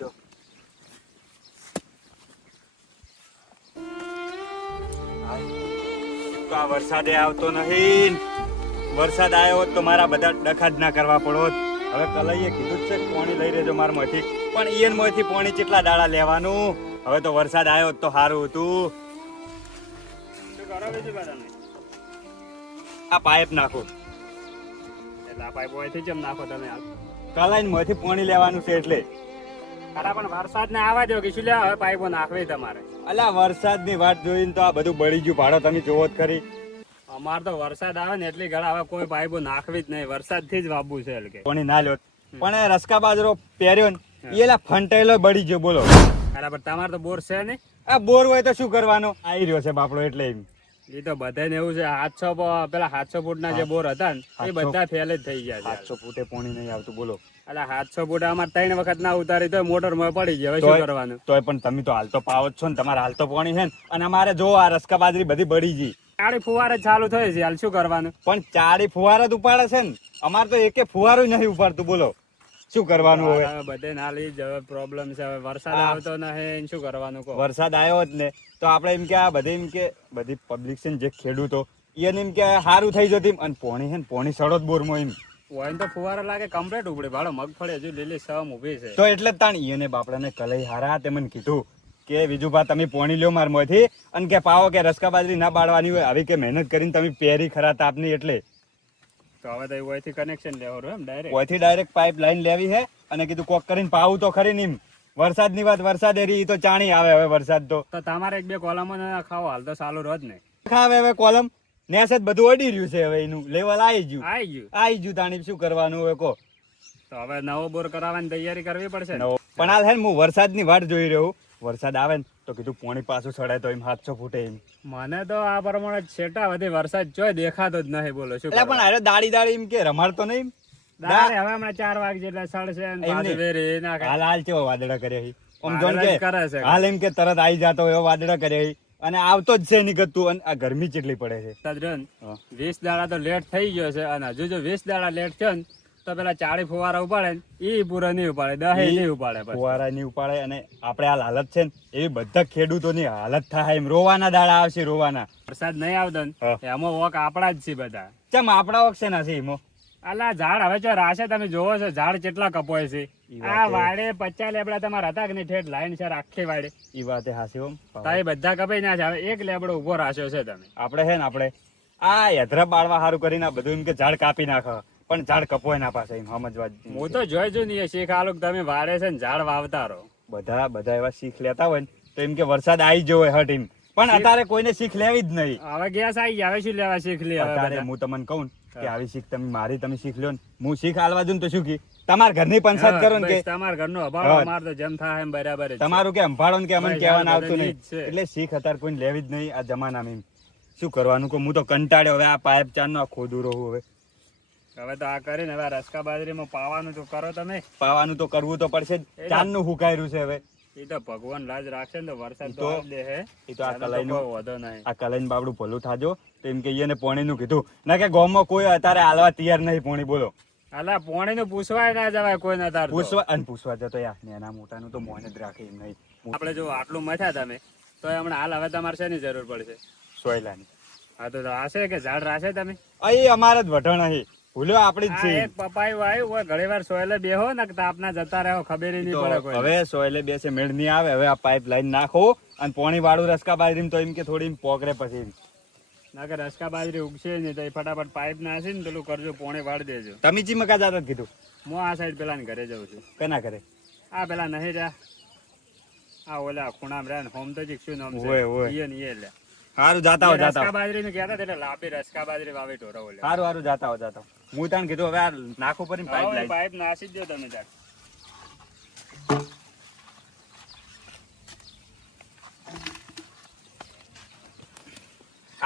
છો. તો આ વરસાદે આવતો નહીં. વરસાદ આવ્યો હોત તો મારા બધા ડખા જ ના કરવા પડોત. હવે કલાઈએ કીધું જ છે પોણી લઈ રહેજો મારમાંથી, પણ ઈયન માંથી પોણી કેટલા દાડા લેવાનું. હવે તો વરસાદ આવ્યો તો સારું હતું. શું કરો બીજું બધા? આ પાઇપ નાખો. એટલે આ પાઇપ હોયથી જેમ નાખો તમે હાલ. કલાઈને માંથી પોણી લેવાનું છે એટલે. અરે પણ વરસાદ ને આવા દો કે શું લે, હવે પાઇપો નાખવી તમારે. અલા વરસાદની વાટ જોઈને તો આ બધું બળી ગયું. ભાડો તમે જોવો જ ખરી. અમારે તો વરસાદ આવે ને એટલી ઘડા હવે કોઈ પાઇપો નાખવી જ નહીં, વરસાદ થી જ વાવવું છે એટલે કે. પોણી ના લ્યો, પણ એ રસકા બાજરો પહેર્યો ને એલા ફંટાયેલો બળી ગયો. બોલો. અરે પણ તમારે તો બોર છે ને. આ બોર હોય તો શું કરવાનું? આવી રહ્યો છે બાપડો એટલે એમ. એ તો બધાને એવું છે. 700 ફૂટના જે બોર હતા ને એ બધા ફેલ જ થઈ ગયા છે. 700 ફૂટે પોણી નહીં આવતું. બોલો. એટલે 700 ફૂટ અમારે 3 વખત ના ઉતારી તો મોટર માં પડી જાય. હવે શું કરવાનું? તોય પણ તમે તો હાલ તો પાવો જ છો ને, તમારે હાલ તો પોણી છે ને. અને અમારે જો આ રસકા બાજરી બધી બળી ગઈ. ચાળી ફુવારે ચાલુ થઈ છે, હાલ શું કરવાનું? પણ ચાડી ફુવારા જ ઉપાડે છે ને. અમારે તો એકે ફુવારો નહીં ઉપાડતું. બોલો શું કરવાનું હવે? બધે નાલી જ હવે પ્રોબ્લેમ છે. હવે વરસાદ આવતો નહીં, શું કરવાનું કહો? વરસાદ આવ્યો જ ને તો આપણે એમ કે આ બધી એમ કે બધી પબ્લિક છે ને જે ખેડૂતો એને એમ કે સારું થઈ જતું. અને પોણી છે ને પોણી સડો જ બોરમાં એમ હોય તો ફુવારા લાગે કમ્પ્લીટ ઉપડે. ભાડો મગફળી હજુ લીલી સમ ઉભી છે. તો એટલે જ તાણી એને બાપડાને કલઈ હારા તે મને કીધું કે બીજું બા તમે પોણી લ્યો માર માંથી અને કે પાવો કે રસકા બાજરી ના બાળવાની હોય. આવી કે મહેનત કરીને તમે પહેરી ખરા તાપની એટલે તો હવે તો ઓયથી કનેક્શન લેવાનું એમ ડાયરેક્ટ. ઓયથી ડાયરેક્ટ પાઇપ લાઈન લેવી છે અને કીધું કોક કરીને પાવું તો ખરી ને. વરસાદની વાત વરસાદ એરી તો ચાણી આવે. હવે વરસાદ તો તમારે 1-2 કોલમો ના ખાવો હાલ તો ચાલુ રોજ ને ખાવે. હવે કોલમ નેસ જ બધું અડી રહ્યું છે. હવે એનું લેવલ આવી ગયું. આવી ગયું તાણી શું કરવાનું હવે કો? તો હવે નવો બોર કરાવવાની તૈયારી કરવી પડશે ને. પણ હાલ છે ને હું વરસાદની વાટ જોઈ રહ્યો. વરસાદ આવે ને તો કીધું પોણી પાછું ચડાય તો એમ 700 ફૂટે એમ. મને તો આ પ્રમાણે છેટા વધી વરસાદ જોઈ દેખાતો જ નહીં. બોલો શું એટલે પણ અરે દાડી એમ કે રમાડતો નહીં. દાડે હવે હમણાં 4 વાગે જેટલા સડશે ને પાછું વેરી નાખે. હાલ કેવો વાદળા કરે છે. આમ જોન વાદળા જ કે કરે છે. હાલ એમ કે તરત આવી જાતો એવો વાદળા કરે છે અને આવતો જ છે નીકળતું. અને આ ગરમી કેટલી પડે છે. તદ્રન 20 દાડા તો લેટ થઈ ગયો છે અને હજુ જો 20 દાડા લેટ છે ને તો પેલા 40 ફુવારા ઉપાડે ને ઈ પૂરા નહીં ઉપાડે, 10 નહીં ઉપાડે. ફુવારા નહીં ઉપાડે. અને આપણે હાલ હાલત છે ને એવી બધા ખેડૂતોની હાલત થાય એમ. રોવાના દાડા આવશે, રોવાના. વરસાદ નહીં આવતો ને એમાં વોક આપડા જ છે બધા. ચમ આપડા વખતે છે નથી એમાં. અલા ઝાડ હવે જો રાશે તમે જોવો છો ઝાડ કેટલા કપોય છે. આ વાડે 50 લેબડા તમારા હતા કે નહીં? ઠેઠ લાઈન છે આખી વાડે. ઈ વાતે હાસી ઓમ. તો એ બધા કપાઈ ના છે. હવે એક લેબડો ઉભો રાખ્યો છે તમે. આપણે છે ને આપણે આ યધરા બાળવા સારું કરીને આ બધું એમ કે ઝાડ કાપી નાખે પણ ઝાડ કપોય ના પાસે એમ સમજવા. હું તો જોઈ જો નહીં શીખ આલુક તમે વાડે છે ને ઝાડ વાવતા રહો. બધા એવા શીખ લેતા હોય ને તો એમ કે વરસાદ આવી જવો હટ એમ. પણ અત્યારે કોઈને શીખ લેવી જ નહીં. હવે ગેસ આવી ગયા, હવે શું લેવા શીખ લે? અત્યારે હું તમને કહું કે આવી શીખ તમે શીખ લ્યો ને હું શીખ આલવા દઉં તો શું કી તમારા ઘરની પંચાયત કરો ને કે તમારા ઘરનો અભાવ અમાર તો જેમ થાય એમ બરાબર. તમારું કે અંભાળો ને કે અમને કહેવાનું આવતું નહીં. એટલે શીખ અત્યારે કોઈને લેવી જ નહીં આ જમાનામાં. એમ શું કરવાનું કહું? હું તો કંટાળ્યો. હવે આ પાઇપ ચાર નો ખોદું રહું. હવે તો આ કરીને હવે રસકા બાજરીમાં પાવાનું તો કરો તમે. પાવાનું તો કરવું તો પડશે જ. ચાર નું હુકાયરું છે હવે. એ તો ભગવાન લાજ રાખશે ને તો વરસાદ તો દે હે. એ તો આ કલાઈનું વધો નહીં. આ કલાઈન બાબડું ભલું થાજો તો એમ કે એને પોણી નું કીધું ના કે ગામમાં કોઈ અત્યારે હાલવા તૈયાર નહીં પોણી. બોલો. અલા પોણી નું પૂછવાય ના જવાય કોઈ ના. પૂછવા જતો નાના મોટા નું તો મોને જ રાખે એમ નહીં. આપડે જો આટલું મથ્યા તમે તો હમણાં હાલ હવે તમારે શેની જરૂર પડશે? સોયલાની. હા તો રાશે કે ઝાડ રાશે તમે? અહીં અમારે જ વઢણ અહીં ભૂલ્યો આપડી જ છે. એક પપાયું આવ્યું હોય ઘણી વાર સોયલે બેહો ને તાપના જતા રહો ખબર નહીં પડે કોઈ. હવે સોયલે બેસે મેળ નહીં આવે. હવે આ પાઇપ લાઈન નાખો અને પોણી વાળું રસકા બાજરી તો એમ કે થોડી પોકરે પછી ના કે રસકા બાજરી ઉગશે નહીં તો ફટાફટ પાઇપ નાખી ને પેલું કરજો, પોણી વાળી દેજો. તમે ચી મકા જાતા કીધું? હું આ સાઈડ પેલા ઘરે જાઉં છું. કેના કરે? આ પેલા નહીં રહ્યા આ ઓલા ખૂણામાં રહ્યા ને હોમ તો શું નામ છે લે. સારું જાતા રસકા બાજરી નું કહેતા એટલે લાંબી રસકા બાજરી વાવી ઢોરો. સારું જાતા હું તને કીધું હવે આ નાખો પર પાઇપ નાસી જ દો તમે જાત.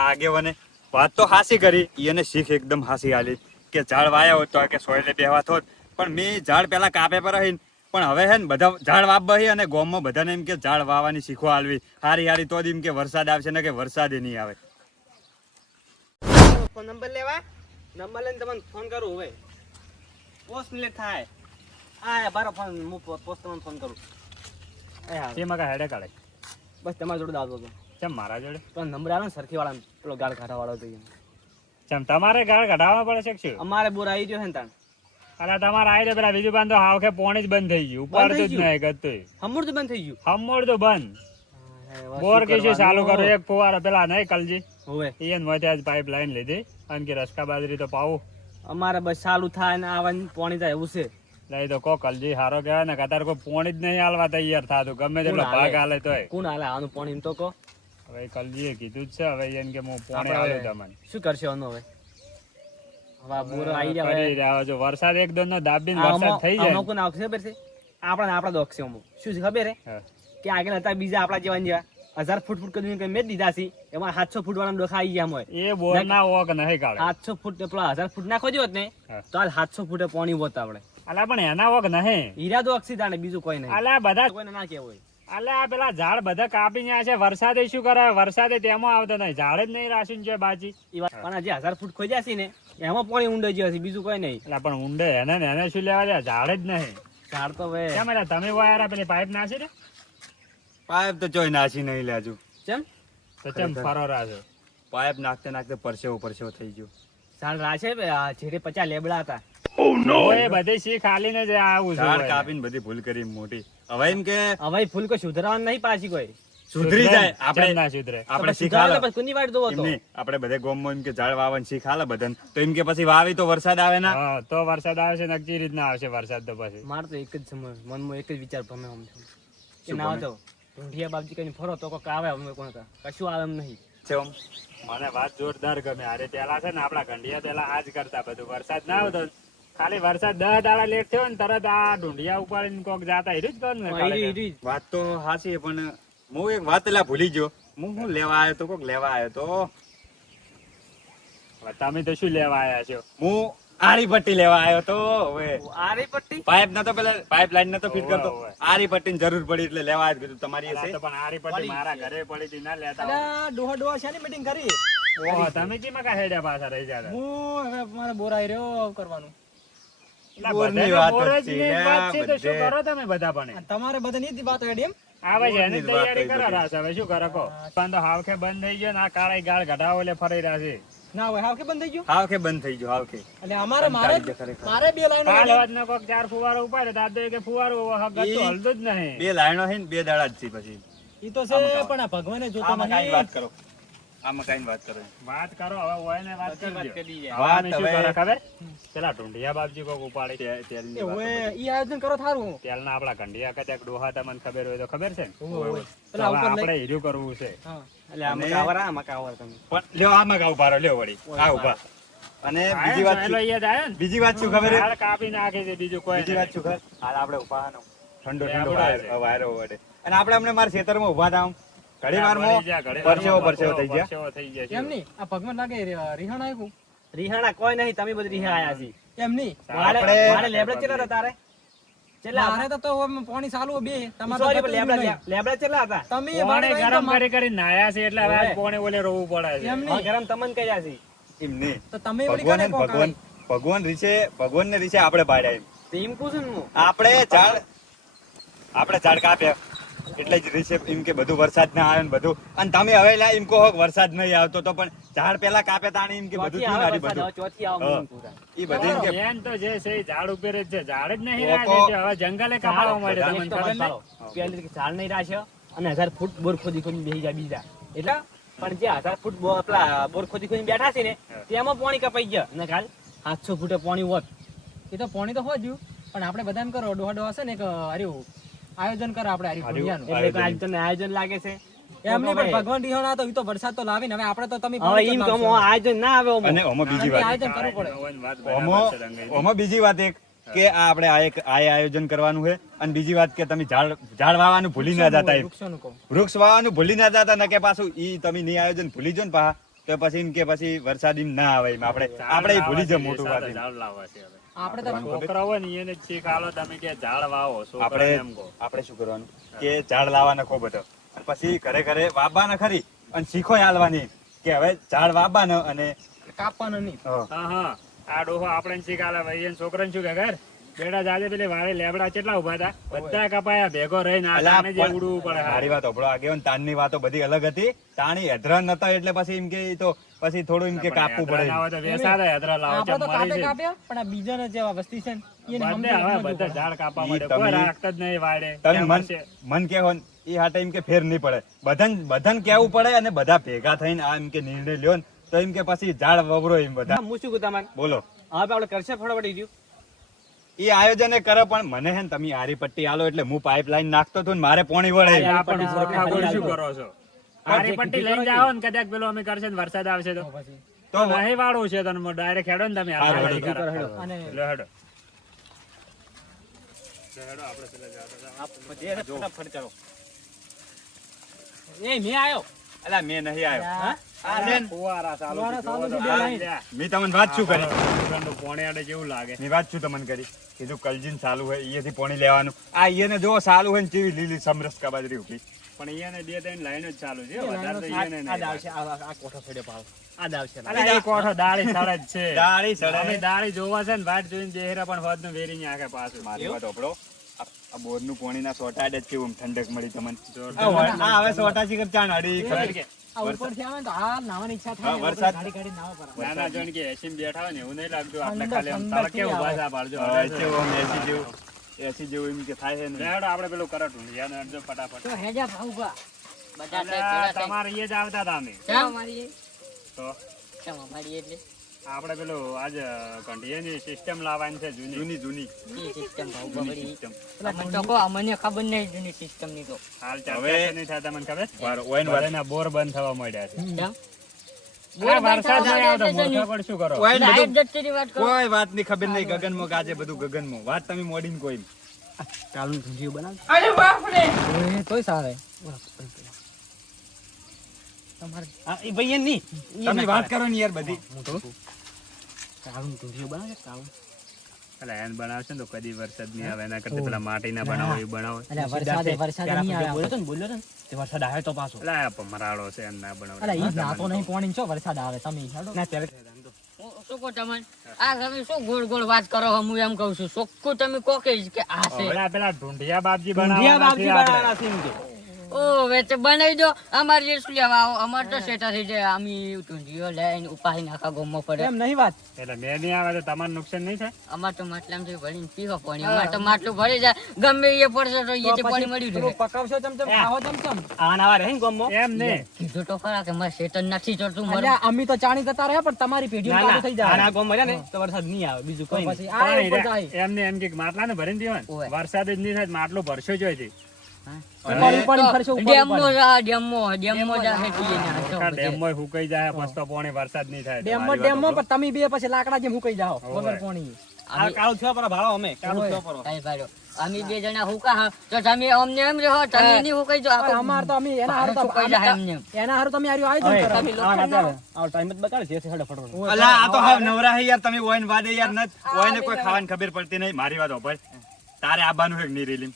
આગેવાને વાત તો હાસી કરી. એને શીખ એકદમ હાસી આલી કે ઝાડ વાયા હોત તો કે સોયલે બેહવા થોત. પણ મેં ઝાડ પેલા કાપે પર રહીને પણ હવે હે ને બધા ઝાડ વાવવા અને ગામમાં બધાને એમ કે ઝાડ વાવવાની શીખવા આલવી હારી તો જ એમ કે વરસાદ આવશે ને કે વરસાદ નહીં આવે. નંબર લેવા નંબર લઈને તમને ફોન કરું. હવે 5 મિનિટ થાય. આ બારો ફોન હું પોસ્ટ તમને ફોન કરું એ હા તે મકા હેડે કાઢે બસ તમારા જોડે આવતો હતો ચમ મારા જોડે તો નંબર આવ્યો ને સરખી વાળા પેલો ગાળ કાઢા વાળો હતો ચમ તમારે ગાળ કઢાવવા પડે છે કે શું અમારે બોર આવી ગયો છે ને તાણ અલા તમારે આવી રહ્યા પેલા બીજું બાંધ તો હાવખે પોણી જ બંધ થઈ ગયું ઉપાડતું જ નહીં ગતું હમુર તો બંધ થઈ ગયું હમોડ તો બંધ બોર કે છે ચાલુ કરો એક ફુવારો પેલા નહીં કલજી હોવે ઈયન વચ્ચે આજ પાઇપ લાઈન લીધી અને કે રસકા બાજરી તો પાવું અમારે બસ ચાલુ થાય ને આવવાનું પાણી થાય એવું છે લઈ તો કો કલજી હારો કહેવાય ને કતાર કોઈ પોણી જ નહીં હાલવા તૈયાર થાતું ગમે તેટલો કોણ હાલે? ભાગ હાલે તોય કોણ હાલે આનું પાણી એમ તો કહો હવે કલજીએ કીધું જ છે હવે એને કે હું પોણી આપણે હાલું હવે તમને શું કરશે આનું હવે હવે આ બોર આવી જાય કરી રહ્યા છો વરસાદ એકદમ નો દાબીને વરસાદ થઈ જાય કોણ આવશે ખબર છે આપણા દોખ છે અમુક શું છે ખબર હે હા. કે આગળ હતા બીજા આપણા જેવા ને જેવા 1000 ફૂટ ફૂટ કરીને મેં દીધા છે એમાં 700 ફૂટ વાળા ડોખા આવી ગયા હોય એ બોર ના ઓક નહીં કાઢે 700 ફૂટ પેલા 1000 ફૂટ નાખો જોત ને હા. તો હાલ 700 ફૂટે પાણી હોત આપણે અલા પણ એના ઓક નહીં હીરા દોખ છે તાણે બીજું કોઈ નહીં અલા બધા કોઈને ના કેવું હોય અલા આ પેલા ઝાડ બધા કાપી ગયા છે વરસાદે શું કરે વરસાદે તેમાં આવતો નહીં ઝાડ જ નહીં રાશિન છે બાજી ઈ વાત પણ આ જે 1000 ફૂટ ખોજ્યા છે ને એમાં પાણી ઊંડાઈ ગયું હશે બીજું કોઈ નહીં એટલે પણ ઊંડે એને ને એને શું લેવા દે ઝાડ જ નહીં ઝાડ તો હવે કેમ એટલે તમે વાયરા પેલી પાઇપ નાસી દે પાઇપ તો ચોય નાસી નહીં લેજો ચમ તો ચમ ફરો રાજો પાઇપ નાખતે નાખતે પરસેવો પરસેવો થઈ ગયો ઝાડ રાશે જેડે 50 લેબડા હતા ઓય બધી સી ખાલી ને જ આવું ઝાડ છે કાપીને બધી ભૂલ કરી મોટી હવે એમ કે હવે ફૂલ કોઈ સુધરવાનું નહીં પાછી કોઈ સુધરી જાય ચમ આપણે ના સુધરે આપણે તો સુધારે શીખાલે તો પછી કોની વાટ જોવો તો એમની આપણે બધે ગામમાં એમ કે ઝાડ વાવવાનું શીખાલે બધાને તો એમ કે પછી વાવી તો વરસાદ આવે ના હા તો વરસાદ આવશે નક્કી રીતના આવશે વરસાદ તો પછી મારે તો એક જ મનમાં એક જ વિચાર ભમે આમ છે કે શું ના ભમે? તો ઢૂંઢિયા બાપજી કઈ ફરો તો કોક આવે અમે કોણ હતા કશું આવે એમ નહીં છે આમ. મને વાત જોરદાર ગમે અરે પેલા છે ને આપડા ગંડિયા પેલા આજ કરતા બધું વરસાદ ના આવતો ખાલી વરસાદ 10 દાડા લેટ થયો ને તરત આ ઢૂંઢિયા ઉપાડીને કોક જાતા હીરું જ કર ને ખાલી. ઈરી વાત તો હાચી પણ હું એક વાત પેલા ભૂલી ગયો હું લેવા આવ્યો તો કોક લેવા આવ્યો તો હવે તમે તો શું લેવા આયા છો હું આરી પટ્ટી લેવા આવ્યો તો હવે આરી પટ્ટી પાઇપ નતો પેલા પાઇપ લાઈન નતો ફિટ ઓવે, કરતો ઓવે. આરી પટ્ટીની જરૂર પડી એટલે લેવા આવ્યો કીધું તમારી આ હશે તો પણ આરી પટ્ટી મારા ઘરે પડી હતી ના લેતા આવો. ડોહા ડોહા શાની મીટિંગ કરી ઓહો તમે કેમાં કા હેડ્યા પાછા રહી જાતા હું હવે મારે બોરાઈ રહ્યો કરવાનું એટલે બોરની બધાને વાત બોર જ જ છે, ની વાત છે તો શું બધે. કરો તમે બધા પણ તમારે બધાની જ વાત હેડી એમ આવે છે બોરની એની જ વાત તૈયારી થઈ કરો બધી. રાસ હવે શું કરો કહો પણ તો હાવખે બંધ થઈ ગયો ને આ કાળા ગાળ ઘટાવો એટલે ફરી રહ્યા છે ના હોય હાવ કે બંધ થઈ ગયું હાવ કે બંધ થઈ ગયો હાવ કે એટલે અમારે મારે કંટાળી ગયા ખરેખર. મારે બે લાઈન કાલ વાતનો કોક 4 ફુવારો ઉપાડે તો આ તો કે ફુવારો હગતું હલતું જ નહીં બે લાઈનો છે ને બે દાડા જ છે પછી ઈ તો છે પણ આ ભગવાને જોતો આમાં કાંઈ નહીં વાત કરો આમાં કાંઈ વાત કરો વાત કરો હવે હોય ને વાત કરજો વાત અમે શું હવે- કરે ખબર પેલા ઢૂંઢિયા બાપજી કોક ઉપાડે તેલની એ વાત ઓએ કરો. ઈ આયોજન કરો થારું તેલના આપડા ગંઢિયા કદાચ ડોહા તમને ખબર હોય તો ખબર છે ને ઓએ, ઓએ. તો પેલા હવે ઉપર લઈ આપણે હીરું કરવું છે હા અને- આમાં કાવર તમે પણ લ્યો આમાં ગા ઉભા રહો લ્યો વળી આ ઉભા અને બીજી વાત ચાલો શું- ઈ જ આયો ને બીજી વાત શું ખબર છે? ઝાડ કાપી નાખે છે બીજું કોઈ બીજી વાત નહીં. શું ખબર હાલ આપણે ઉભા હનો ઠંડો ઠંડો લેબડો વાયરો છે. વાયરો વડે અને આપણે અમને મારા ખેતરમાં ઉભા થાવ ઘડી વારમાં ઘડી જા, ઘડી પરસેવો વારમાં પરસેવો થઈ ગયા પરસેવો થઈ ગયા છે. એમ નહીં આ ભગવાન લાગે રિહાણ આવ્યું રિહાણા કોઈ નહીં તમે બધી રિહા આયા છી એમ નહીં આપણે- મારે લેબડા કેટલા હતા તારે કેટલા મારે તો પાણી ચાલુ બે તમારે લેબડા કેટલા હતા તમે પોણે ગરમ કરી કરી નાયા છે એટલે હવે ઓવે. આજ પોણે ઓલે રોવું પડે છે એમ નહીં ગરમ તમને કયા છે એમ નહીં તો તમે ભગવાન ભગવાનને રીસે આપણે પાડ્યા એમ તો એમ પૂછું ને હું આપણે ઝાડ કાપ્યા એટલે જ રીસે એમ કે બધું વરસાદ ના આવે ને બધું અને તમે હવે લા એમ કહો કે વરસાદ નહીં આવતો તો પણ ઝાડ પેલા કાપે તાણી એમ કે બધું ચોથી થયું આવે ને વરસાદ, બધું હવે ચોથી આવે હા. હું પૂછા. ઈ બધું એમ કે મેન તો જે છે એ ઝાડ ઉપર જ છે ઝાડ જ નહીં ઓકો. રહ્યા છે હવે જંગલે કપાવા માંડ્યો એક તમને તો ખબર વાત નહીં? પાડો. પહેલી કે ઝાડ નહીં રાખ્યો અને 1000 ફૂટ બોર ખોદી ખોદી બેસી જાય બીજા એટલે પણ જે 1000 ફૂટ પેલા બોર ખોદી ખોદી બેઠા છે ને તેમાં પાણી કપાઈ ગયા અને કાલ 700 ફૂટે પાણી હોત એ તો પાણી તો હોજ્યું પણ આપણે બધા એમ કરો ડોહા ડોહા છે ને એક હાર્યું આયોજન કરો આપણે હારી ભૂલિયાનું. એટલે તો આજ તમને આયોજન લાગે છે એમ નહીં પણ ભગવાન રિહાણ આ તો ઈ તો વરસાદ તો લાવીને હવે આપણે તો તમે હવે એમ તો આયોજન ના આવે અને ઓમાં બીજી વાત આયોજન કરવું પડે નવન વાત બરાબર ઓમાં છે રંગાઈ. ઓમાં બીજી વાત એક કે આ આપણે આ એક આ આયોજન કરવાનું છે અને બીજી વાત કે તમે ઝાડ વાવવાનું ભૂલી ના જતા એમ વૃક્ષોનું કહું વૃક્ષ વાવવાનું ભૂલી ના જતા ન કે પાછું ઈ તમે નહીં આયોજન ભૂલી જો ને પાછા તો પછી એમ કે પછી વરસાદ એમ ના આવે એમ આપણે ઈ ભૂલી જાય મોટું વાત એમ. ઝાડ લાવવા છે હવે. આપણે તો છોકરા હોય ને એને જ શીખ આલો તમે કે ઝાડ વાવો છોકરાને આપણે એમ કહો. આપણે શું કરવાનું કે ઝાડ લાવવા નખો બધો અને પછી ઘરે ઘરે વાવવા ન ખરી અને શીખો હાલવાની કે હવે ઝાડ વાવવા ન અને કાપવાનું નહીં હા, હા હા આ ડોહો આપણે શીખ આલે ભાઈ એને છોકરાને શું કે ઘર બેડા જાજે પેલી વાળી લેબડા કેટલા ઉભા હતા બધા કપાયા ભેગો રહીને આ અલા, તાને જે ઉડવું પડે મારી વાત હોભળો, આગેવાન તાનની વાતો બધી અલગ હતી. તાણી હેદરા નતા એટલે પછી એમ કે ઈ તો પછી થોડું એમ કે કાપવું પડે. ના હોય તો વેસાતા હેદરા લાવો આપણે તો ચમ મરી કાપે છે. કાપ્યા પણ આ બીજાના જેવા વસ્તી છે ને એને બધે સમજણ હવે નથી બધા પડતી. ઝાડ કાપવા ઈ માંડે તમે- કોઈ રાખતા જ નહીં વાડે તમે કેમ મન હશે? મન કે હોન ઈ હાટે એમ કે ફેર નહીં પડે. બધાને કેવું પડે અને બધા ભેગા થઈને આ એમ કે નિર્ણય લ્યો ને તો એમ કે પછી ઝાડ વવરો એમ બધા. હું શું કહું તમને બોલો. હવે આપણે કરશે ફટાફટ રહ્યું ઈ આયોજન કરે પણ મને હે ને તમે આરી પટ્ટી આલો એટલે હું પાઇપલાઈન નાખતો હતો ને મારે પોણી વળે. આ પણ મૂર્ખા ગોળ શું કરો છો આરી જે પટ્ટી લઈને જાઓ ને કદાચ પેલો અમે કરશે ને વરસાદ આવશે તો પછી તો નહીં વાળું છે તને ડાયરેક્ટ હેડો ને તમે હા, હાથ હેડો, કરો. હેડો. અને લે હેડો. લે હેડો, આપણે પેલા જાતા હતા. આ બધે ફટાફટ ચાલો એ મેં આયો અલા મેં નહીં આવ્યો. હા? આ લે ને. ફુવારા ચાલુ છે, ફુવારા ચાલુ જોવો તો. છે, બે આ લાઈન. લ્યા. મેં તમને વાત શું કરી? ઠંડુ પોણી આડે જેવું લાગે મેં વાત શું તમને કરી? કીધું કલજીન ચાલુ હોય અહીંયાથી પોણી લેવાનું. આ અહીંયાને જો ચાલુ હોય ને કેવી લીલી સમરસ કાબાજરી ઉભી. પણ અહીંયાને બે ત્રણ લાઈનો જ ચાલુ છે એ વધારે તો લાઈનો અહીંયાને આ નહીં. આવશે આ કોઠો છોડ્યો પાવ આ જ આવશે અલા, એ કોઠો દાળી સડે જ છે દાળી સડે. અમે દાળી જોવા છે ને વાટ જોઈને બેહેરા પણ હોદનું વેરીને આખે પાછું મારી વાત હોભળો. આ બોરનું પોણીના સોટા જ કેવું આમ ઠંડક મળી તમને. જોરદાર. આ હવે સોટા શીખર ચાણ અડી ખબર કે. આ ઉપરથી આવે ને તો આ નાવાની ઈચ્છા થાય હા, ને વરસાદ. ગાડી ગાડી નાવા પર નાના જણ કે એસીમાં બેઠા હોય ને એવું નહીં લાગતું આપણે ઠંડક, ખાલી આમ ઠંડક તડકે કેવી ઊભા આવે. છે આ બાજુ. હા, કેવું આમ એસી જેવું એમ કે થાય છે ને. લેવડો આપણે પેલું કરો ઢૂંઢિયાને અડજો ફટાફટ. તો હેજા ભાવગા બધા અલા, તમારે એ જ આવતા હતા અમે અમારી તો અમારી એટલે આપણે પેલું આજ ઘંટિયાની સિસ્ટમ લાવવાની છે જૂની જૂની જૂની ઈ સિસ્ટમ ભાવગા જૂની બધી સિસ્ટમ. અમને તો કહો અમને ખબર નહીં જૂની સિસ્ટમ ની તો હાલ હવે- ચર્ચા નહીં થતા મને ખબર વાર ઓઈન વાર. બધાના બોર બંધ થવા માંડ્યા છે કેમ? આ વરસાદ નહીં આવતો એટલે મોટા પર શું કરો ઓઈન લાઈટ બધું જતી ની વાત કરો કોઈ વાત ની ખબર નહીં. ગગનમાં ગાજે બધું ગગનમાં. વાત તમે મોડીને કોઈ. ચાલુ ઢૂંઢીઓ બનાવ અરે બાપરે તોય સારે તમારે આ એ ભાઈ એમ નહીં તમે વાત કરો ને યાર બધી. ચાલુ ઢૂંઢીઓ બનાવે ચાલુ એટલે એન બનાવશે ને તો કદી વરસાદ નહીં આવે એના કરતા પેલા માટીના બનાવો એ બનાવો અલ્યા વરસાદ નહીં આવે બોલ્યો ને તે વરસાદ આવે તો પાછો એટલે આ ભમરાળો છે એન ના બનાવો અલ્યા ઈ નાતો નહીં પોણી છો વરસાદ આવે તમે ના ત્યારે શું કહો તમને આ તમે શું ગોળ ગોળ વાત કરો છો? હું એમ કહું છું ચોખ્ખું તમે કહો કે આ છે પેલા ઢૂંઢિયા બાપજી ઢૂંઢિયા બનાવવાના છે બાપજી આપણે. બનાવવાના છે એમ કે. ઓ વેચે બનાવી દો અમારે જે શું લેવા આવો અમારે તો સેટા થઈ જાય અમે ઢૂંઢીઓ લઈને ઉપાડીને આખા ગોમમાં પડે એમ નહીં વાત એટલે મેં નહીં આવે તો તમારે નુકસાન નહીં થાય અમારે તો માટલામાંથી ભરીને પીવો પાણી અમારે તો માટલું ભરી જાય ગમે એ પડશે તો એ પાણી મળ્યું પેલું રહે પકાવશો ચમચમ ખાવો ચમચમ આવા નવા રહે ને ગામમાં એમ નહીં કીધું તો ખરા કે મારે સેટન નથી ચડતું મારું અલ્યા અમે તો ચાણી જતા રહ્યા પણ તમારી પેઢીઓ ચાલુ થઈ જાય આના ગામમાં રહ્યા ને તો વરસાદ નહીં આવે બીજું કોઈ પછી આ પાણી ઉપર રે. જાય એમને એમ કે માટલા ને ભરીને દીધો ને ઓય. વરસાદ જ નહીં થાય તો માટલું ભરશો જોઈથી ઉપાડી ઉપાડીને ફરશે, ઉપાડી ડેમમાં ઉપાડીને. જા ડેમમાં જા હેઠી ને હાચો આખા બધે. ડેમમાં હુકાઈ જાય પછી તો પાણી વરસાદ નહીં થાય ડેમમાં મારી વાત ડેમમાં સાંભળો. પણ તમે બે પછી લાકડા જેમ હુકાઈ જાઓ ઓય. વગર પાણી આ કાળું થયો પર ભાળો અમે કાળું થયો પર કાંઈ ભાડો. અમે બે જણા હુકા હા તો તમે અમને એમ રહો તમે નહીં હુકાઈ જાઓ. પણ અમાર તો અમે એના હારું તો હુકાઈ જાય એમને એમ. એના હારું તમે આર્યું આયોજન કરો. તમે લોકો આ ટાઈમ જ બગાડે છે હેડો ફટો અલા આ તો હાવ નવરા હે યાર. તમે ઓઈન વાદે યાર નત ઓઈને કોઈ ખાવાની ખબર પડતી નહીં. મારી વાત હોભળ. તારે આબાનું હે કે નહીં રેલીમ?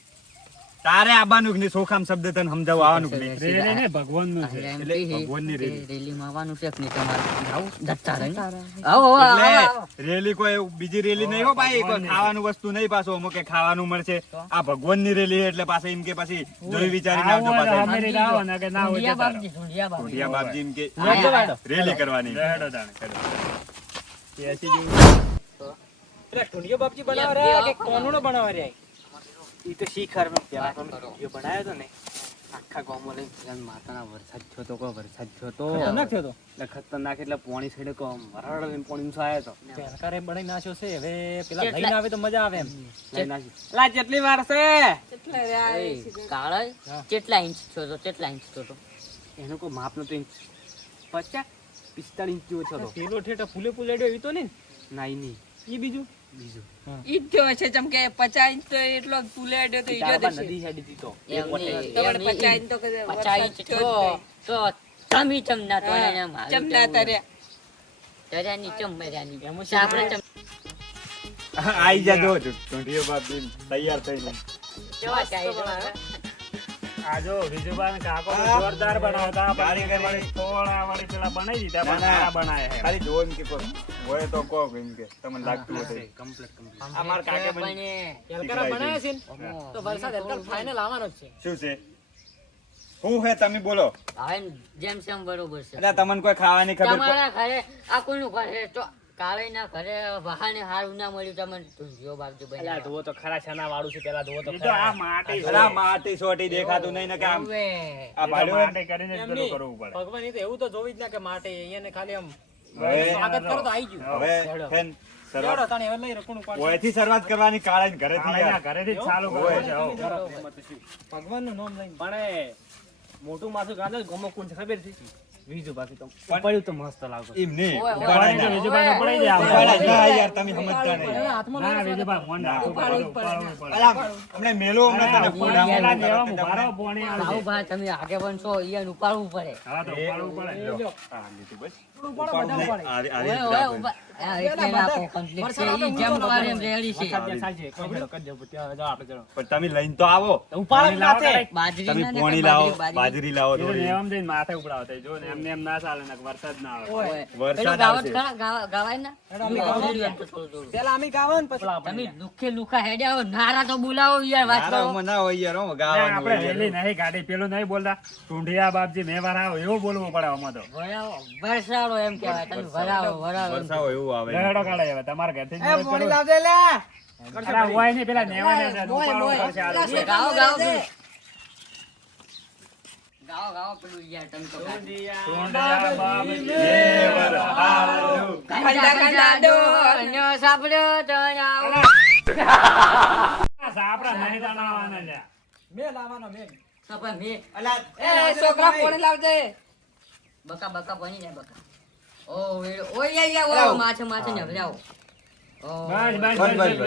તારે આબાનું કે નહીં? સોખામ શબ્દ તને સમજાવવા આવવાનું કે નહીં? રેલી ને ભગવાનનું છે એમ એટલે કહી, ભગવાનની રેલી. રેલીમાં આવવાનું છે કે નહીં તમારે? આવો, જતા રહે ને. આવો, આવો, આવો, આવો. એટલે રેલી કોઈ બીજી રેલી નહીં હો ભાઈ. કોઈ ખાવાનું વસ્તુ નહીં પાછું અમુક કે ખાવાનું મળશે. આ ભગવાનની રેલી એટલે પાછું એમ કે પછી જોઈ વિચારીને આવજો આવો પાછા. અમે રીતે આવો ને કે ના હોય ઢૂંઢિયા જતા રહો. બાપજી, ઢૂંઢિયા બાપજી. ઢોઢિયા બાપજી એમ કે લેજો વાળો. રેલી કરવાની. લે હેડો તાણે, હેડો. એસી જેવું એટલે ઢૂંઢિયો બાપજી બનાવવા રહ્યા કે કોનુડો બનાવવા રહ્યા? ઈ તો શીખર નો પેલા તો વિડિયો બનાવ્યો તો ને આખા ગામમાં લઈને પેલા માતાના વરસાદ થયો તો કોઈ વરસાદ થયો તો ખતરનાક થયો તો. એટલે ખતરનાક એટલે પાણી છેડે કો મરાડ લઈને પાણી નું આયો તો સરકારે બનાવી નાખ્યો છે હવે પેલા કેટલા- લઈને આવે તો મજા આવે એમ. લઈ નાખી લા જેટલી વાર છે એ, કાળા, કેટલા ઇંચ થયો તો? કેટલા ઇંચ થયો તો? એનું કોઈ માપ નતું 50 45 ઇંચ જેવો થયો તો પેલો ઠેઠ ફૂલે ફૂલેડ્યો એવી તો નહીં ના ઈ નહીં એ બીજું બીજું ઈ જ થયો છે જેમ કે 50 ઇંચ તો એટલો ફૂલેડ્યો તો ઈ જ તારા હશે. નદી હેડી હતી તો એમ નહીં, તમારે એમ 50 નહીં. ઇંચ તો કદાચ 50 ઇંચ વરસાદ થયો જ થયો તો તમે ચમ ના તો નહીં. એમ હાલ ચમ ના ચમ. તર્યા. તર્યાની ચમ મર્યાની. એમાં તો આપણે ચમ આઈ જા જો ઢોઢિયો બાપજી તૈયાર થઈને. કેવા ચાહી તમારે? આ જો વિજુભાઈ કાકો તો જોરદાર બનાવતા પણ કારીગર વાળી થોડા વાળી પેલા બનાવી દીધા પણ ના, ના. સારા બનાયા છે. ખાલી જોવો એમ કે કોઈ હોય તો કહો એમ કે તમને લાગતું હોય તો. આ મારા કાકે બની એલકારા બનાવ્યા છે ને તો વરસાદ એલકાર ફાઇનલ આવવાનો જ છે. શું છે શું હે તમે બોલો. હવે જેમ સેમ બરોબર છે એટલે તમને કોઈ ખાવાની ખબર પડે? તમારા ઘરે આ કોઈનું ઘર છે તો કાલે ના ઘરે વાહને હારું ના મળ્યું તમને ઢૂંઢિયો બાપજી અલ્યા બનાવ્યો. ધોવો તો ખરા છાના વાળું છે પેલા ધોવો તો એ તો આ ખરા. માટી છે. અલા, માટી સોટી દેખાતું નહીં ને કે આમ હવે આ એ તો ભાડું માટી કરીને જ પેલું કરવું પડે. ભગવાન એ તો એવું તો જોવી જ ના કે માટે અહીંયાને ખાલી આમ હવે સ્વાગત કરો તો આઈ ગયું. હવે ફેન લેવડો શરૂઆત તાણે હવે લઈ રકુણ ઉપાડ. ઓયથી શરૂઆત કરવાની કાળા ઘરેથી કાળીના યાર. ઘરેથી જ ચાલુ કરવું છે હો. ભગવાનનું નામ લઈને પણ એ મોટું માથું ગાંધો ગમો કોણ છે ખબર છે બીજું બાકી તો પડ્યું તો મસ્ત લાગતું. એમ નહીં ઓય, ઓય. ઉપાડાય ના. વિજયભાઈને પડાઈ દે આપણે. ઉપાડાય ના યાર તમે સમજતા નહીં. ના, વિજયભાઈ, ફોન ના, ઉપાડવું પડે. અલા, હમણાં મેલો હમણાં તને ફોડા પેલા મોડા નેવામાં કરે ઉભા રહો, પોણી આવે છે. ભાઉભાઈ તમે આગે બનશો ઈયાને ઉપાડવું પડે. હા, તો ઉપાડવું પડે. હા, લીધું બસ. ઉપાડવું નહીં. આવી ઓય, રીતે ઓય, રાખો. ઉભા. હા, એટલે રાખો, complete છે. ઈ જેમ પાડે એમ રેડી છે. વરસાદ ત્યાં ચાલશે. કોઈ ભેળો કરી દેવું. ત્યાં જાઓ આપણે ચલો. પણ તમે લઈને તો આવો. ઉપાડ જ માથે. બાજરી તમે ના ને પોણી બાજરી, લાવો બાજરી. બાજરી લાવો એ તો થોડી. નેવામાં જઈને માથે ઉપડાવતા જો ને એમને એમ ના ચાલે ને વરસાદ ના આવે. ઓય. વરસાદ પેલું ગાવત આવશે. ખરા? ગાવાય ના? થોડું એમ તો થોડું. પેલા અમે ગાવો ને પછી તમે લુખે લુખા હેડ્યા હો, નારા તો બોલાવો યાર, વાત કરો. નારાઓમાં ના હોય યાર, હો, ના, ગાવાનું આપણે હોય રેલી યાર. નહીં કાઢી પેલું નહીં બોલતા ટુંડિયા બાપજી મેં વાર આવો એવું બોલવું પડે આમાં તો. વરાવો, વરસાડો એમ કહેવાય. તમે વરાવો, વરાવો એમ. વરસાવ એવું આવે. લહેડો કાઢે હવે તમારા ઘરથી જ એ મદદ પોણી કરો. લાવજે લે. અલા, હોય નહીં, પેલા નેવાને છે, ઉપાડવું પડશે આ લોકો. ગાઓ, ગાઓ પેલું. ગાઓ, ગાઓ પેલું યાર, તમે તો ગાઓ. ટુંડિયા બાપજી મેં વાર આવો. કંડા કંડા ડોહનો સાંભળ્યો તો આવો. આ સાપડા નહીં જાણવાના લ્યા. મેં લાવવાનો મેં. સપા મેં એ છોકરા પોણી લાવજે. બકા બકા બની જાય બકા. ઓ વેડો ઓ યા યા ઓ માથે માથે ને હવરાવો. ઓ બસ, બસ, બસ, બસ, બસ, બસ.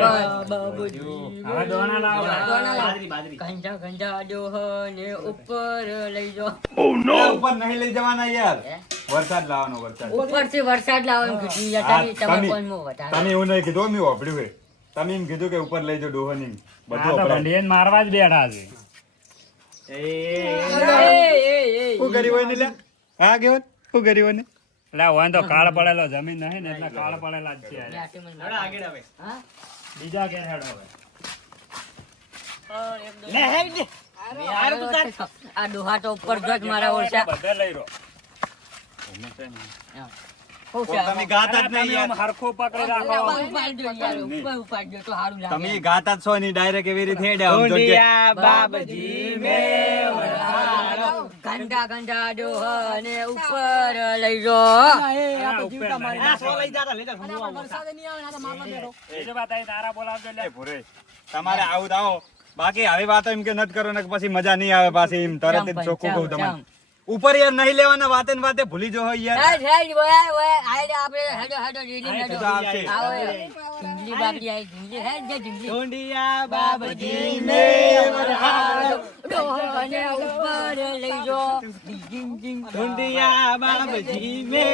બાબુજી હવે દોણા લાવો. દોણા લાવો. બાજરી બાજરી. કંડા કંડા ડોહને ઉપર લઈ જો. ઉપર નહીં લઈ જવાના યાર. હે? વરસાદ લાવવાનો વરસાદ. ઉપરથી વરસાદ લાવો એમ કીધું યાર, હા, તમે તમારા તમે- કોઈમાં વધારે. તમે એવું નહીં કીધું, મેં વાપર્યું છે. તમે એમ કીધું કે ઉપર લઈ જાઓ ડોહાની. આ બધું તો વપરાય. ગંઢીયાને મારવા જ બેઠા છે. શું કર્યું હોય ને લ્યા? હા કેવત શું કર્યું હોય ને? એટલે હોય ને તો કાળ પડેલો જમીન નહીં ને એટલે કાળ પડેલા જ છે આ. લાઠી મને હેડો આગળ આવે. હા? બીજા કે હેડો હવે. લે હેડ દે. આ ડોહા તો ઉપર જો જ મારા ઓરસા. બધે લઈ રહ્યો. હું છે પણ તમે ગાતા જ નહીં તમે આમ યાર. હરખું પકડી રાખો. ઉપાડજો યાર, ઉપર ઉપાડજો તો સારું લાગે. તમે ગાતા જ છો નહીં, ડાયરેક્ટ એવી રીતે હેડ્યા. આમ તો કે બાબજી ગંડા ગંડા ડોહાને ઉપર લઈ જો. આ ઉપર નહીં. આ સો લઈ જાતા લઈ જા. એ જો વાત અહીં તારા બોલાવજો લે. એ ભૂરે, તમારે આવું તો આવો. બાકી આવી વાતો એમ કે નથી કરો ને પછી મજા નહીં આવે પાછી એમ તરત જ ચોખ્ખું કહું તમને. ઉપર યાર નહીં લેવાના, વાતે ને વાતે ભૂલી જો યાર. હેડ હેડ ઓય ઓય આઈડે આપણે હેડો હેડો રીડી હેડો. તો આવશે. આવો જિંગલી બાબડી આઈ જિંગલી હેડ જે જિંગલી. ઢોંડિયા બાબજી ડોહાને ઉપર લઈ જો. જીંગ જીંગ ઢોંડિયા બાબજી મે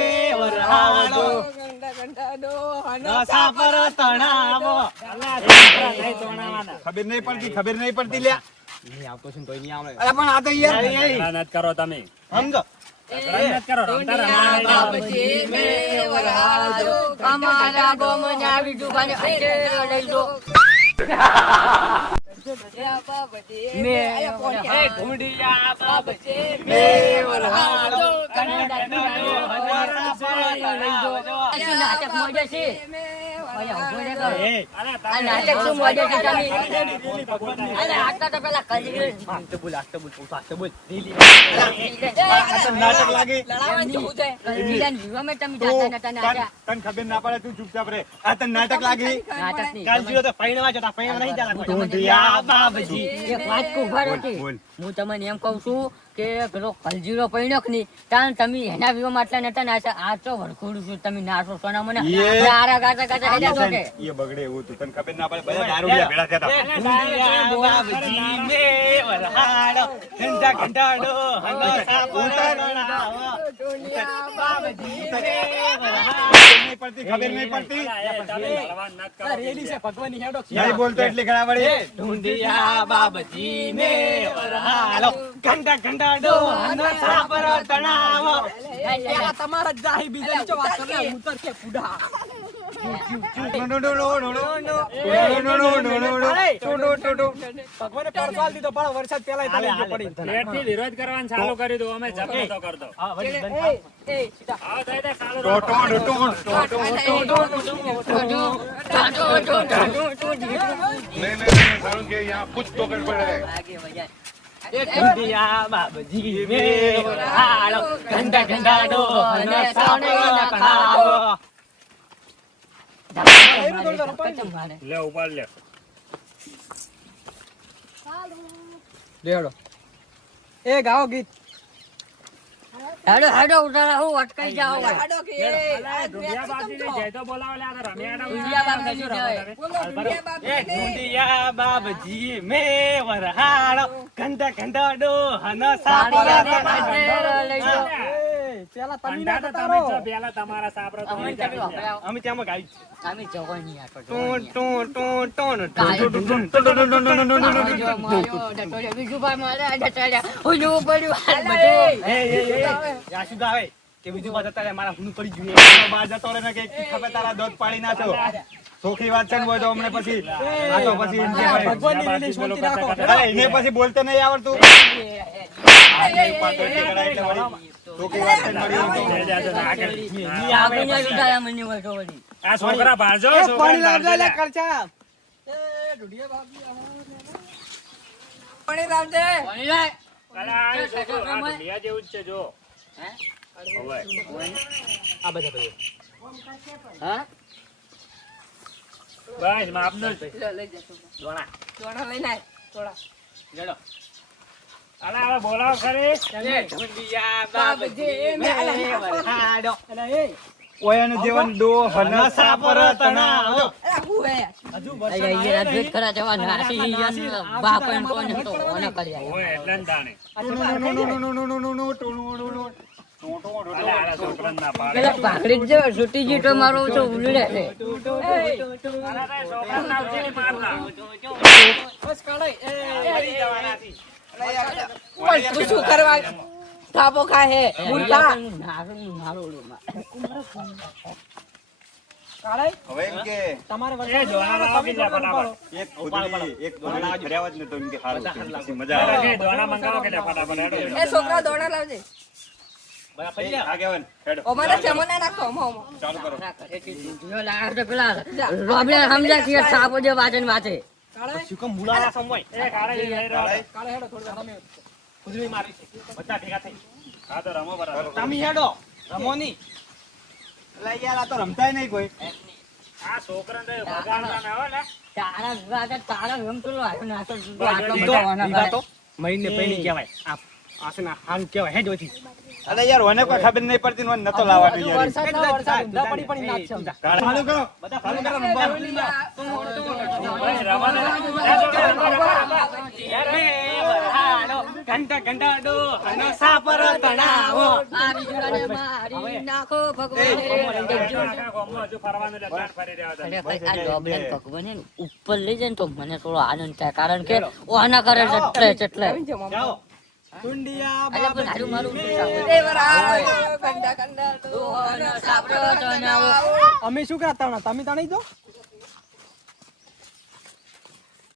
વરહાડો ગંડા ગંડા ડોહાનો રસા પર તણાવો. અલા, છોકરા નહીં તોડાવાના. ખબર નહીં પડતી, ખબર નહીં પડતી લ્યા. નહીં આવતો છે ને તોય નહીં આવે. અરે પણ આ તો યાર ઝઘડા નથી કરો તમે. સમજો. ઝઘડા નથી કરો. રમતા રમતા નહીં આવતું. બાપજી મેં વરહાડો. અમારા ગોમના વિજુભાને અટે લઈ જો. બાપજી મેં આયા પોણી એ ઢોંડિયા બાબજી મે વરહાડો. કન્ડા કન્ડા રસા પર લઈ જો. આ શું નાટક મોજે છે? ઓય ઉભો રે કરો. અલા, આ તમે નાટક શું મોજે છે તમે? અરે આટલા તો પેલા કરી આસ્તે બોલ આસ્તે બોલ આસ્તે બોલ. નાટક લાગે. લડાવવાનું જવું છે. તને ખબર ના પડે, તું ચૂપચાપ રહે. આ તને નાટક લાગી. કાલ જીવો તો પૈણવા જતા પૈણવા નહીં જતા. ઢોંડિયા બાબજી બોલ. હું તમને એમ કઉ છું કે પેલો કલજીરો પૈણક ની તાન તમે એના વિવો માટલા નતા નાચા. આ તો વરખોડું છું તમે નાચો સોના મને યે. આરા ગાતા ગાતા હેડ્યા છો કે એ બગડે એવું હતું, તને ખબર ના પડે. બધા દારૂડિયા ભેળા થયા હતા. ઢોંડિયા બાબજી મે વરહાડો ઘંટા ઘંટાડો હનો સાપરો તણાવો બાબજી મે વરહાડો નહીં પડતી, ખબર નહીં પડતી. અલા, એ તમે ભગવાન ન કરો. રેડી છે ભગવાનની હેડો નહીં બોલતો એટલી ઘણા વળી. ઢુંડિયા બાબજી મે વરહાડો ઘંટા ઘંટાડો હનો સાપરો તણાવો તમારા જ જાહી બીજા નીચે વાત કરે ઉતર કે ફુડા ભગવાને પરસાલ દીધો પણ વરસાદ પેલા તળે ગયો પડી પેટથી વિરોધ કરવાનું ચાલુ કર્યું તું અમે ઝઘડો તો કરતો. હા વળી બંધ થા. આવો થઈ જાય, ચાલુ રાખો. नहीं सारुण के यहाँ कुछ तो गड़बड़ है। ઢુંડિયા બાબજી મે વરહાડો ઘંટા ઘંટાડો હનો સાપરો તણાવો લે ઉપાડ લે. લેડો એ ગાઓ ગીત હેડો હેડો ઉતારા હું અટકાઈ જાઓ હાડો કે એ અલા, એ ઢુંડિયા બાપજીને જય તો બોલાવો લે, આ તો રમ્યા ના ઢુંડિયા બાપજી કશું જય. રમો તમે. બોલો ઢુંડિયા બાપ એ ઢુંડિયા બાબજી મે વરહાડો ઘંટા ઘંટાડો હનો સાપરો તણાવો પેલા તમે અંડા તો તમે છો, પેલા તમારા સાપરો તો અમે લઈ જાય. ચાલો આપણે અમે ત્યાં ગાઈ અમે જવાય નહીં આટો ટોન ટોન ટોન ટોન બીજું ભાઈ મારે પડ્યું બધું યાશુ ગાવે કે બીજું બાજુ તારે મારા હુનું પડી ગયું બહાર જતો રહે ને કે ખબર તારા દોત પાડી નાખો. ચોખ્ખી વાત છે ને હોય તો અમને પછી આ તો પછી એમ કહેવાય. ભગવાનની લીલી શાંતિ રાખો અરે એને પછી બોલતે નહીં આવડતું. ચોખ્ખી વાત છે ને મળી હોય તો. જય જય જય, આગળ. આપણે ઉતારા મને વળતો વળી આ છોકરા ભાળજો, એ છોકરાને પાણી લાવજો ભાળજો લે લે. કરચા પાણી લાવજે. પાણી લાય અલા, આ છોકરો, આ ઢુંડિયા જેવું જ છે, જો. હોવે. આ બધા ભાઈઓ હા બસ માપનો જ. લે, લઈ જા છોકરા. ચોળા લઈને આય, ચોળા. જડો અલા, હવે બોલાવો ખરી. ઢુંડિયા બાબજી મે વરહાડો ઓયાનું જીવન દો હનો સાપરો તણાવો અલા, હું હે? રાજવેદ ખરા જવા નાસી બાપન કોને તો ઓને કર્યા હોવે, એટલે જ દાણે. ટોણું અલા, આ છોકરાને ના પાડે. પેલા પાકડી જ છૂટી ગઈ તો મારો તો ઉલડે છે અલા, આ છોકરાને ના ઉછીની મારના. બસ કાઢે પણ તું શું કરવા થાપો ખાય હે મૂર્ખા. કાઢે હવે એમ કે તમારે એ વરસાદ દોણા લાવો કે લ્યા ફટાફટ. એક ખુદડી ફર્યા જ નતો એમ કે હારું છે. પછી મજા અલા, આવે. કે દોણા મંગાવો કે લ્યા ફટાફટ, હેડો. એ છોકરા દોણા લાવજે. બરાબર એ આગેવાન, હેડો. અમારે ચમન ના નાખો અમા. ચાલુ કરો. પેલા રોબલે સમજા કે સાપો જે વાંચે ને વાંચે કાઢે શું કેમ મુલાવા સમય એ કાળે જઈ રહ્યો. કાઢે હેડો થોડી વાર અમે ખુદરી મારી છે બધા ભેગા થઈ હા, તો રમો બરાબર. તમે હેડો રમો ની અલા યાર, આ તો રમતાય નહીં કોઈ. આ છોકરાને તો બગાડતા ના હોય ને. તારા વાંચે તારા એમ પેલો આટલો નાતો આટલો તો બધો વાના વિવાહ કરે. તો મહિને પૈણી કહેવાય આ છે ને હાલ કહેવાય હેડ ઓછી અરે યાર, મને કોઈ ખબર નહીં પડતી ને મને નતો લાવવાનું યાર. વરસાદ ના વરસાદ ઊંધા પડી પડી નાખશે અમને. ચાલુ કરો. બધા ચાલુ કરો રમવા. ભાઈ, રમો ને. એ છોકરા, રમો, રમો, રમો. ઘંટા ઘંટાડો અને સાપરો તણાવો આ બીજુડાને મારી નાખો ભગવાન આખા ગામમાં હજુ ફરવાનું લે, ગાંઠ ફરી રહ્યા હતા. અરે ભાઈ આ ડોબલેન ભગવાન ઉપર લઈ જાય ને તો મને થોડો આનંદ થાય કારણ કે ઓના કરે એટલે જાઓ કુંડિયા અરે પણ હારું મારું એ વરાળ કંડા કંડા દોણા સાપરો તણાવો. અમે શું કરતા હતા તમે તાણી દો